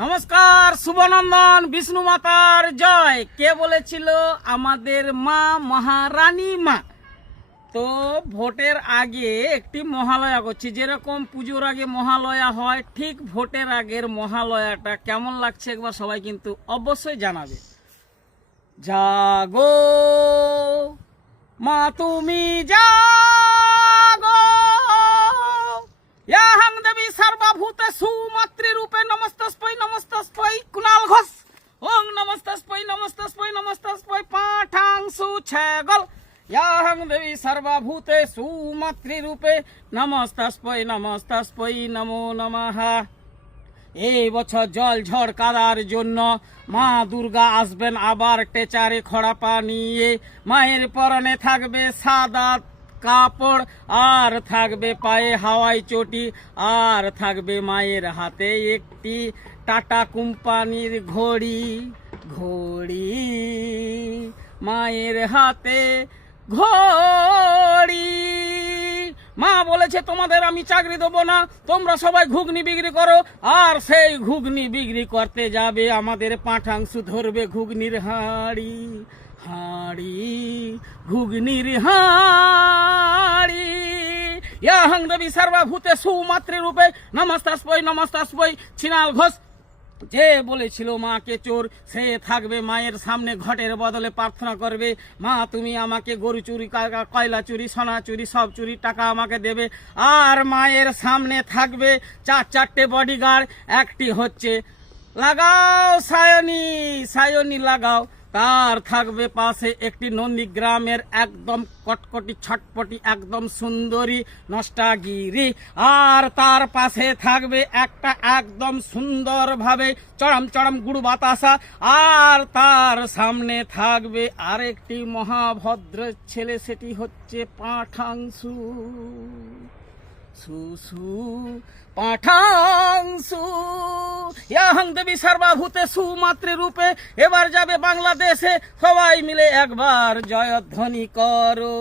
নমস্কার, শুভনন্দন, বিষ্ণু মাতার জয়। কে বলেছিল? আমাদের মা, মহারানী মা। তো ভোটের আগে একটি মহালয়া করছি। যেরকম পুজোর আগে মহালয়া হয়, ঠিক ভোটের আগের মহালয়াটা কেমন লাগছে একবার সবাই কিন্তু অবশ্যই জানাবে। জাগো মা, তুমি জাগো, ইয়াং দেবী সর্বভূতেষু মাতৃরূপে নমস্তস্मै নমস্তস্मै। কুণাল ঘোষ ওং নমস্তস্मै নমস্তস্मै নমস্তস্मै। পাঠাংশু ছগল ইয়াং দেবী সর্বভূতেষু মাতৃরূপে নমস্তস্मै নমস্তস্मै নমো নমঃ। এই বছর জল ঝড় কাদার জন্য মা দুর্গা আসবেন আবার টেচারে খড়াপা নিয়ে। মায়ের পরনে থাকবে সাদা কাপড়, আর থাকবে পায়ে হাওয়াই চটি, আর থাকবে মায়ের হাতে একটি টাটা কোম্পানির ঘড়ি। মায়ের হাতে ঘড়ি। মা বলেছে তোমাদের আমি চাকরি দেবো না, তোমরা সবাই ঘুগনি বিক্রি করো। আর সেই ঘুগনি বিক্রি করতে যাবে আমাদের পাঠাংশু ধরবে ঘুগনির হাঁড়ি। ঘুগনির হাঁড়ি। ইয়াং দেবী সর্বভূতেষু মাতৃরূপে নমস্তস্मै নমস্তস্मै। ছিনাল ঘোষ যে বলেছিল মাকে চোর, সে থাকবে মায়ের সামনে ঘটের বদলে প্রার্থনা করবে, মা তুমি আমাকে গরু চুরি, কয়লা চুরি, সোনা চুরি, সব চুরি টাকা আমাকে দেবে। আর মায়ের সামনে থাকবে চারটে বডিগার্ড। একটি হচ্ছে লাগাও সায়নী লাগাও, তার থাকবে পাশে একটি নন্দীগ্রামের একদম কটকটি ছটপটি একদম সুন্দরী নষ্টাগিরি। আর তার পাশে থাকবে একটা একদম সুন্দরভাবে চড়ম গুড় বাতাসা। আর তার সামনে থাকবে আরেকটি মহাভদ্র ছেলে, সেটি হচ্ছে পাঠাংশু। পাঠাংশু ইয়াং দেবী সর্বভূতেষু মাতৃরূপে। এবার যাবে বাংলাদেশে, সবাই মিলে একবার জয়ধ্বনি করো।